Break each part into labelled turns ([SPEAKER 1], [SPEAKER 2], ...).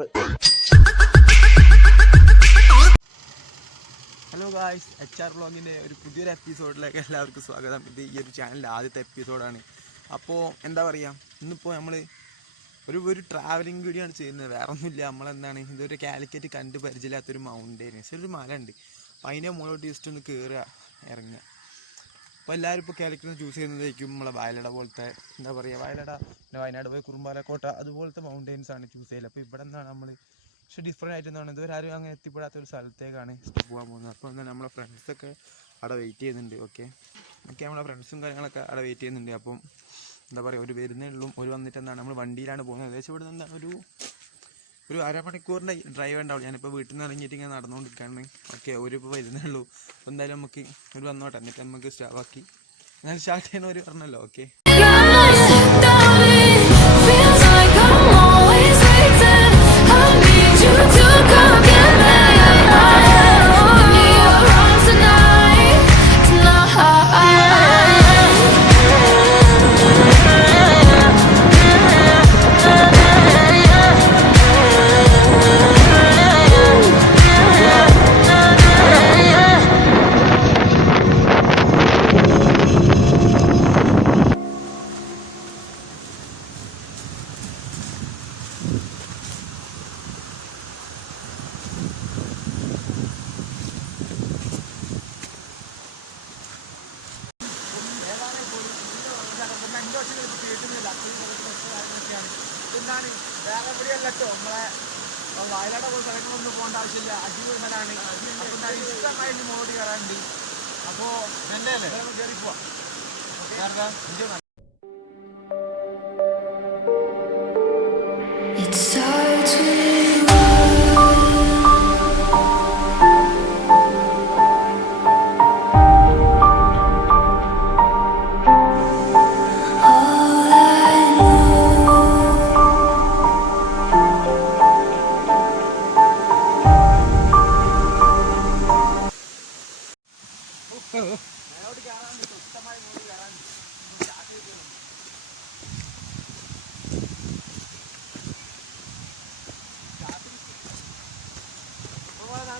[SPEAKER 1] Over
[SPEAKER 2] hello guys H R ബ്ലോഗിന്റെ ഒരു പുതിയൊരു എപ്പിസോഡിലേക്ക് എല്ലാവർക്കും സ്വാഗതം. ഇത് ഈ ഒരു ചാനലിന്റെ ആദ്യത്തെ എപ്പിസോഡാണ് അപ്പോൾ എന്താ പറയുക ഇന്നിപ്പോൾ നമ്മൾ ഒരു ഒരു ട്രാവലിംഗ് വീഡിയോ ആണ് ചെയ്യുന്നത്. വേറെ ഒന്നുമില്ല നമ്മളെന്താണ് ഇതൊരു കാലിക്കറ്റ് കണ്ട് പരിചയമില്ലാത്തൊരു മൗണ്ടൈൻ ഒരു മല ഉണ്ട്. അപ്പോൾ അതിന്റെ മുകളിലോട്ട് ജസ്റ്റ് ഒന്ന് കയറുക ഇറങ്ങുക. അപ്പോൾ എല്ലാവരും ഇപ്പോൾ കാലിക്കറ്റ് ചൂസ് ചെയ്യുന്നതായിരിക്കും. നമ്മളെ വയലട പോലത്തെ എന്താ പറയുക വയലട പിന്നെ വയനാട് പോയി കുറുമ്പാലക്കോട്ട അതുപോലത്തെ മൗണ്ടൈൻസ് ആണ് ചൂസ് ചെയ്യൽ. അപ്പോൾ ഇവിടെ നിന്നാണ് നമ്മൾ പക്ഷെ ഡിഫറെന്റ് ആയിട്ട് എന്താണ് ഇതുവരെ ആരും അങ്ങനെ എത്തിപ്പെടാത്ത ഒരു സ്ഥലത്തേക്കാണ് പോകാൻ പോകുന്നത്. അപ്പോൾ എന്താ നമ്മളെ ഫ്രണ്ട്സൊക്കെ അവിടെ വെയിറ്റ് ചെയ്യുന്നുണ്ട് ഓക്കെ ഓക്കെ നമ്മളെ ഫ്രണ്ട്സും കാര്യങ്ങളൊക്കെ അവിടെ വെയിറ്റ് ചെയ്യുന്നുണ്ട്. അപ്പം എന്താ പറയുക ഒരു വരുന്നേ ഉള്ളൂ ഒരു വന്നിട്ട് എന്താണ് നമ്മൾ വണ്ടിയിലാണ് പോകുന്നത്. ഏകദേശം ഇവിടെ നിന്ന് ഒരു ഒരു അരമണിക്കൂറിന്റെ ഡ്രൈവ് ഉണ്ടാവും ഞാനിപ്പോൾ വീട്ടിൽ നിന്ന് ഇറങ്ങിയിട്ട് ഇങ്ങനെ നടന്നുകൊണ്ടിരിക്കുകയാണ്. ഓക്കെ ഒരു ഇപ്പോൾ വരുന്നേ ഉള്ളൂ. എന്തായാലും നമുക്ക് ഒരു വന്നോട്ടെ. എന്നിട്ട് നമുക്ക് സ്റ്റാവാക്കി ഞാൻ സ്റ്റാർട്ട് ചെയ്യുന്ന ഒരു പറഞ്ഞല്ലോ ഓക്കെ വയനാട് പോയി സ്ഥലങ്ങളൊന്നും പോകേണ്ട ആവശ്യമില്ല. അടിപൊളി സ്ഥലമാണ്. അപ്പോൾ എന്താണ് ഇഷ്ടമായിട്ട് മോടി കയറാനുണ്ട്. അപ്പോൾ കയറി പോവാം.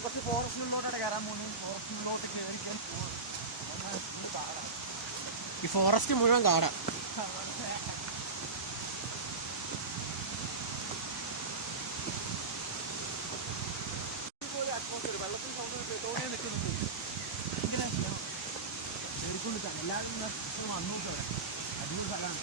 [SPEAKER 2] കുറച്ച് ഫോറസ്റ്റിനുള്ളോട്ടാണ് കയറാൻ പോകുന്നത്? ഫോറസ്റ്റിനുള്ളിലോട്ട് കയറിക്കാൻ
[SPEAKER 1] ഈ ഫോറസ്റ്റ് മുഴുവൻ കാടാ.
[SPEAKER 2] വെള്ളത്തിൽ സൗണ്ട് തോണിയെ നിൽക്കുന്നുണ്ട്. എല്ലാവരും വന്നു അടിപൊളി സ്ഥലമാണ്.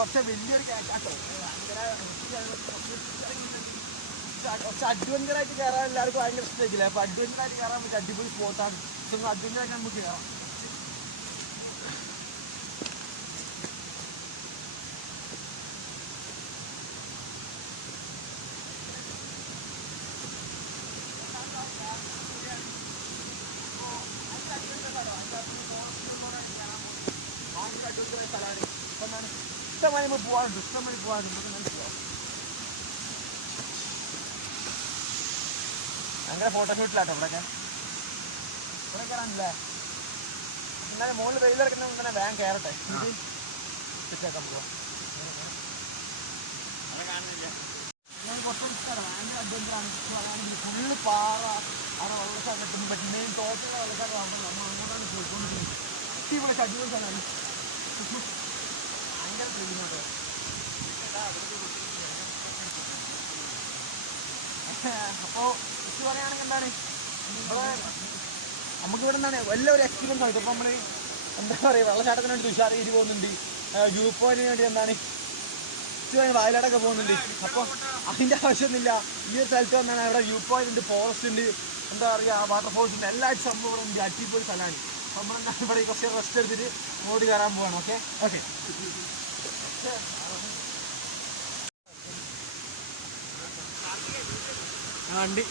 [SPEAKER 2] കുറച്ച് വലിയൊരു കുറച്ച് അഡ്വഞ്ചറായിട്ട് കയറാൻ എല്ലാവർക്കും ഭയങ്കര ഇഷ്ടമായിരിക്കില്ല? അപ്പൊ അഡ്വഞ്ചറായിട്ട് കയറാൻ പറ്റും അടിപൊളി സ്പോട്ടാണ് അഡ്വഞ്ചറായിട്ട് നമുക്ക് കയറാം ഇഷ്ടമായി നമ്മൾ പോകാറുണ്ട് നമുക്ക് മനസ്സിലാവും അങ്ങനെ ഫോട്ടോഷൂട്ടിലാട്ടോ ഇവിടെയൊക്കെ ഇവിടെ കയറാനല്ലേ എന്നാലും മുകളിൽ വെയിലിറക്കുന്ന തന്നെ വേഗം കയറട്ടെ. സെറ്റാക്കാൻ പോവാം കുറച്ചും അഡ്വഞ്ചറാണ് ഫുള്ള് പാറ അവിടെ വെള്ളച്ചാട്ടം എത്തുന്നു പറ്റും മെയിൻ തോട്ടിലെ വെള്ളച്ചാട്ടം ആകുമ്പോൾ നമ്മൾ അങ്ങോട്ടാണ് പോയിക്കൊണ്ടിരിക്കുന്നത്. ഇവിടെ അടിപൊളി സ്ഥലമാണ്. ഭയങ്കര ക്ലീനോട്ടോ അപ്പോൾ ഇത് പറയുകയാണെങ്കിൽ എന്താണ്? നമുക്ക് ഇവിടെ എന്താണ്? വലിയ ഒരു എക്സ്പീരിയൻസ് ആയിട്ട് ഇപ്പൊ നമ്മൾ എന്താ പറയുക വെള്ളച്ചാട്ടത്തിന് വേണ്ടി തുഷാരഗിരി പോകുന്നുണ്ട്. വ്യൂ പോയിന്റിന് വേണ്ടി എന്താണ്? വയലാടൊക്കെ പോകുന്നുണ്ട്. അപ്പോൾ അതിന്റെ ആവശ്യമൊന്നുമില്ല. ഈ ഒരു സ്ഥലത്ത് വന്നാണ് അവിടെ വ്യൂ പോയിന്റ് ഉണ്ട് ഫോറസ്റ്റ് ഉണ്ട് എന്താ പറയുക വാട്ടർഫോൾസ് ഉണ്ട്. എല്ലാ സംഭവങ്ങളും ഉണ്ട്. അടിപൊളി സ്ഥലമാണ്. അപ്പോൾ നമ്മളെന്താണ് ഇവിടെ കുറച്ച് റെസ്റ്റ് എടുത്തിട്ട് ഓടി കയറാൻ പോവാണ്. ഓക്കെ ഓക്കെ
[SPEAKER 1] വണ്ടി.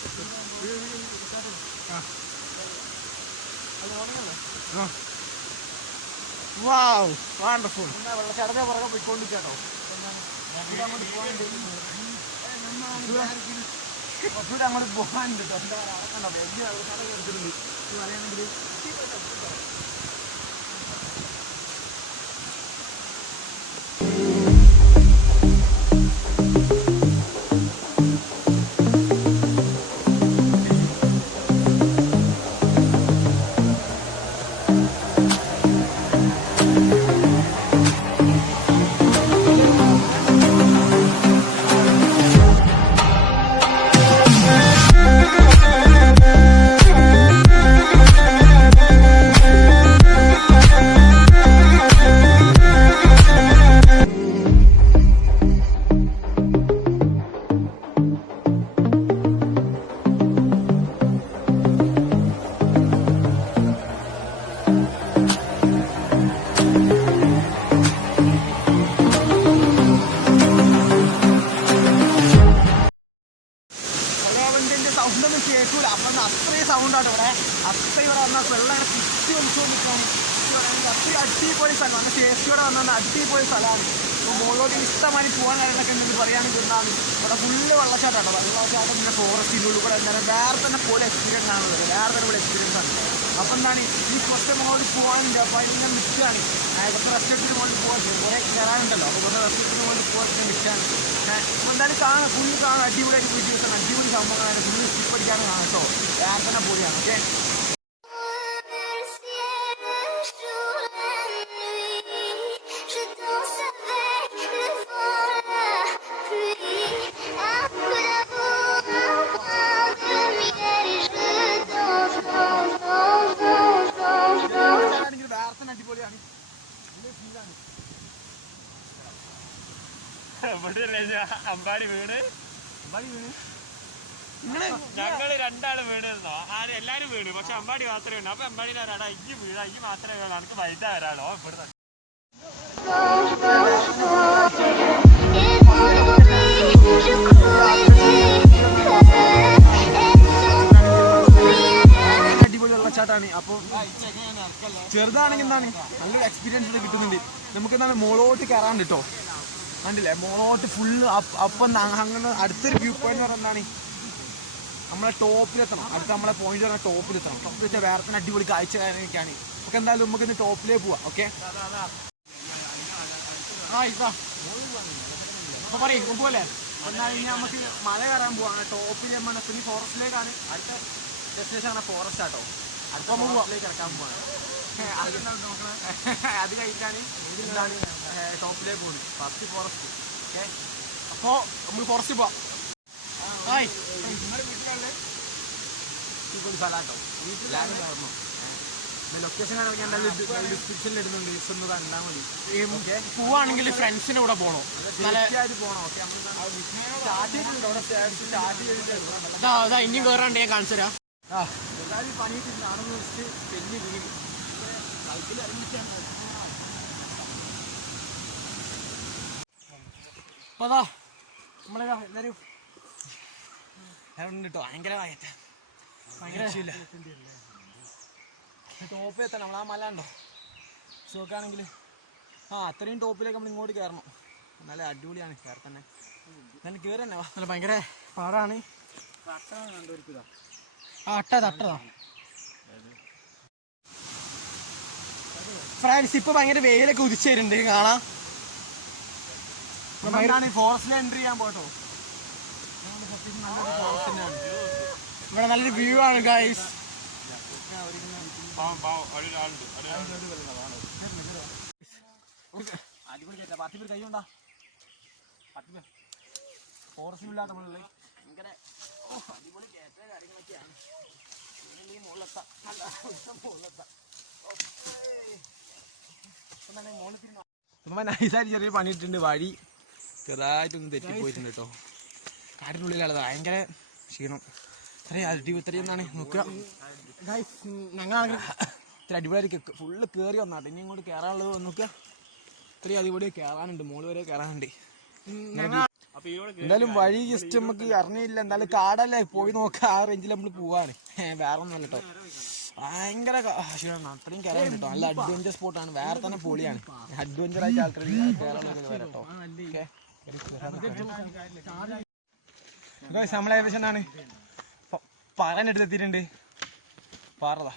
[SPEAKER 1] വാവ് വാണ്ടർഫുൾ
[SPEAKER 2] വെള്ളച്ചാട്ടത്തെ പുറകെ പോയിക്കൊണ്ടിരിക്കാട്ടോ. അങ്ങോട്ട് പോകാനുണ്ട് കേട്ടോ. എന്താ പറയുക വലിയ വെള്ളച്ചാട്ടം എടുത്തിട്ടുണ്ട്. പറയുകയാണെങ്കിൽ അപ്പം അത്രയും സൗണ്ട് ആട്ടോ ഇവിടെ. അത്ര ഇവിടെ വന്ന വെള്ളം ഇങ്ങനെ വലിച്ചു ഒലിച്ചുകൊണ്ടിരിക്കുകയാണ് അത്രയും അടിപൊളി സ്ഥലം നല്ല സേഫ്റ്റിയോടെ വന്ന അടിപൊളി സ്ഥലമാണ്. ഇപ്പോൾ മുകളിലോട്ട് ഇഷ്ടമായി പോകാൻ കാര്യങ്ങളൊക്കെ എന്തെങ്കിലും പറയുകയാണെങ്കിൽ എന്താണ് ഇവിടെ ഫുള്ള് വെള്ളച്ചാട്ടമാണ്. വെള്ളച്ചാട്ടം പിന്നെ ഫോറസ്റ്റിന്റെ ഉള്ളിൽ കൂടെ എന്താണ് വേറെ തന്നെ പോലെ എക്സ്പീരിയൻസ് ആണ് വേറെ തന്നെ പോലെ എക്സ്പീരിയൻസ് ആണ്. അപ്പോൾ എന്താണ്? ഈ കുറച്ച് മുകളിൽ പോകാനുണ്ട്. അപ്പോൾ അതിങ്ങനെ നിൽക്കുകയാണ്. കുറച്ച് റെസ്റ്റ് എടുത്തിട്ട് മുകളിൽ പോകാൻ കുറേ കയറാനുണ്ടല്ലോ. അപ്പോൾ കുറച്ച് റെസ്റ്റ് എടുത്തിട്ട് മിച്ചാണ് എന്തായാലും കാണാം ഫുള്ള് കാണാം അടിപൊളിയായിട്ട് വീട്ടിൽ ആണ് അടിപൊളി സംഭവങ്ങളാണ്. ഫുള്ള് അടിക്കാനും കാണാം കേട്ടോ വേറെ പോലെയാണ്. ഓക്കെ?
[SPEAKER 3] അമ്പാടി വീണ്
[SPEAKER 2] നിങ്ങൾ
[SPEAKER 3] ഞങ്ങൾ രണ്ടാൾ വീണിരുന്നോ ആര് എല്ലാരും വീണ് പക്ഷെ അമ്പാടി മാത്രമേ വീണു അപ്പൊ അമ്പാടിനെ ഒരാടാ ഇജ്ജ് വീഴ ഇജ്ജ് മാത്രമേ വീണു എനിക്ക് വൈകിട്ട് വരാളോ ഇവിടുന്ന്.
[SPEAKER 2] അപ്പോൾ ചെറുതാണെങ്കിൽ എന്താണ്? നല്ലൊരു എക്സ്പീരിയൻസ് കിട്ടുന്നുണ്ട്. നമുക്ക് എന്താണ് മോളോട്ട് കയറാൻ കേട്ടോ കണ്ടില്ലേ? മോളോട്ട് ഫുള്ള് അപ്പം അങ്ങനെ അടുത്തൊരു വ്യൂ പോയിന്റ് എന്താണ്? നമ്മളെ ടോപ്പിലെത്തണം അടുത്ത നമ്മളെ പോയിന്റ് പറഞ്ഞാൽ ടോപ്പിലെത്തണം ടോപ്പിൽ വെച്ചാൽ വേറെ തന്നെ അടിപൊളി കാഴ്ച കാര്യങ്ങളൊക്കെയാണ് നമുക്ക് എന്തായാലും നമുക്ക് ഇന്ന് ടോപ്പിലേ പോവാം. ഓക്കെ?
[SPEAKER 1] ആ ഇതാ. അപ്പൊ പറയും മുമ്പോലെ
[SPEAKER 2] എന്നാൽ ഇനി നമുക്ക് മല കയറാൻ പോവാണ് ടോപ്പിൽ നമ്മൾ പിന്നെ ഫോറസ്റ്റിലേക്കാണ് അടുത്ത ഡെസ്റ്റിനേഷൻ ആണ് ഫോറസ്റ്റ് ആട്ടോ. അടുത്ത ഫോറസ്റ്റിലേക്ക് ഇറക്കാൻ പോവാണ്. അത് അത് കഴിക്കാണ് എന്താണ് ടോപ്പിലേക്ക് പോകുന്നത് ഫസ്റ്റ് ഫോറസ്റ്റ് ഓക്കെ
[SPEAKER 1] അപ്പോ നമ്മൾ ഫോറസ്റ്റ് പോവാം
[SPEAKER 2] സ്ഥലമാട്ടോ വീട്ടിലാണ് പറഞ്ഞു ആണെങ്കിൽ
[SPEAKER 1] പോവാണെങ്കിൽ ഫ്രണ്ട്സിന്റെ കൂടെ പോണോ അതാ ഇനിയും കയറാണ്ട് ഞാൻ കാണിച്ചു തരാം അപ്പൊ അതാ നമ്മളിതാ എല്ലാരും
[SPEAKER 2] കേട്ടോ ഭയങ്കര വായറ്റ
[SPEAKER 1] ഭയങ്കര
[SPEAKER 2] ടോപ്പ് എത്തണം. നമ്മൾ ആ മല ഉണ്ടോ സുഖമാണെങ്കിൽ ആ അത്രയും ടോപ്പിലേക്ക് നമ്മൾ ഇങ്ങോട്ട് കയറണം നല്ല അടിപൊളിയാണ്. കയറി തന്നെ. എന്നാലും കയറി തന്നെ
[SPEAKER 1] നല്ല ഭയങ്കര പാടാണ്. ആ അട്ടതാ അട്ടതാ ഫ്രാൻസ് ഇപ്പൊ ഭയങ്കര വെയിലൊക്കെ ഉദിച്ചു വരുന്നുണ്ട് കാണാം
[SPEAKER 2] ഫോറസ്റ്റിൽ എൻട്രി ചെയ്യാൻ പോട്ടോ
[SPEAKER 1] ഇവിടെ നല്ലൊരു വ്യൂ ആണ് ഗൈസ്
[SPEAKER 2] ഫോറസ്റ്റിലില്ലാത്ത ഭയങ്കര അടിപൊളി കയറ്റ കാര്യങ്ങളൊക്കെയാണ്. മുകളിലെത്താം. മുകളിലെത്താം. നമ്മ നൈസായിട്ട് ചെറിയ പണിയിട്ടുണ്ട് വഴി. ചെറുതായിട്ടൊന്ന് തെറ്റിപ്പോയിട്ടുണ്ട് കേട്ടോ. കാടിനുള്ളിലുള്ളത് ഭയങ്കര ക്ഷീണം. ഇത്രയും അടി എന്താണ്? നോക്കുക.
[SPEAKER 1] ഞങ്ങളാണെങ്കിൽ
[SPEAKER 2] ഇത്ര അടിപൊളിയായിട്ട് ഫുള്ള് കയറി വന്നാട്ടെ ഇനി ഇങ്ങോട്ട് കയറാനുള്ളത് നോക്കുക. ഇത്രയും അടിപൊളി കയറാനുണ്ട് മോൾ വരെ കയറാനുണ്ട് എന്തായാലും വഴി ജസ്റ്റ് നമുക്ക് അറിഞ്ഞില്ല. എന്തായാലും കാടല്ലേ? പോയി നോക്കാം ആ റേഞ്ചിൽ നമ്മൾ പോവാണ് വേറെ ഒന്നല്ല കേട്ടോ. ഭയങ്കര അത്രയും കയറാൻ കേട്ടോ. നല്ല അഡ്വഞ്ചർ സ്പോട്ടാണ് വേറെ തന്നെ പൊളിയാണ്. അഡ്വഞ്ചർ ആയിട്ട് ആൾക്കാർ കയറാൻ വരാം കേട്ടോ. ഓക്കെ. ഗൈസ് നമ്മളെ ഏകദേശം എന്താണ്? പാറേന്റെ അടുത്ത് എത്തിയിട്ടുണ്ട്. പാറതാ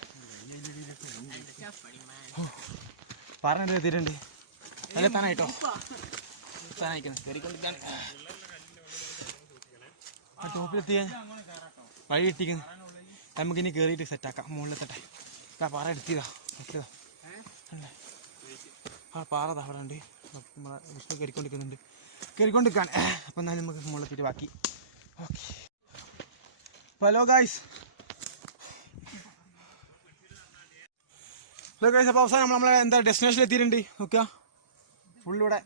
[SPEAKER 2] പാറേന്റെ എത്തിയിട്ടുണ്ട്. നല്ല താനായിട്ടോ താനായിക്കണം കയറിക്കൊണ്ടിരിക്കാൻ ആ ടോപ്പിലെത്തിയാൽ വഴി കിട്ടിക്കുന്നു. നമുക്കിനി കയറിയിട്ട് സെറ്റാക്കാം മുകളിലെത്തട്ടെ. ആ പാറ എടുത്തിതാ. എടുത്തതാ? ആ പാറ അവിടെ ഉണ്ട്. നമ്മളെ വിഷ്ണു കയറിക്കൊണ്ടിരിക്കുന്നുണ്ട്. കയറിക്കൊണ്ടിരിക്കാൻ അപ്പം എന്നാലും നമുക്ക് മുകളിലെത്തിയിട്ട് ബാക്കി. Okay. Hello guys hello guys അപ്പോൾ അവസാനം നമ്മൾ നമ്മളെ എന്താ ഡെസ്റ്റിനേഷനിൽ എത്തിയിട്ടുണ്ട്? നോക്കുക. ഫുള്ളിവിടെ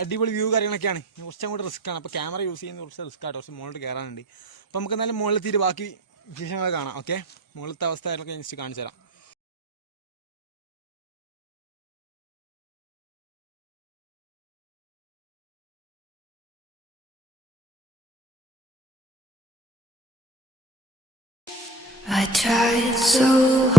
[SPEAKER 2] അടിപൊളി വ്യൂ കാര്യങ്ങളൊക്കെയാണ്. കുറച്ചും കൂടി റിസ്ക്കാണ് അപ്പോൾ ക്യാമറ യൂസ് ചെയ്യുന്ന കുറച്ച് റിസ്ക്കാണ് കുറച്ച് മുകളിൽ കയറാനുണ്ട് അപ്പോൾ നമുക്ക് എന്തായാലും മുകളിലെത്തിയിട്ട് ബാക്കി വിശേഷങ്ങൾ കാണാം ഓക്കെ മുകളിലത്തെ അവസ്ഥ ഞാൻ ജസ്റ്റ് കാണിച്ചു തരാം.
[SPEAKER 4] I tried so hard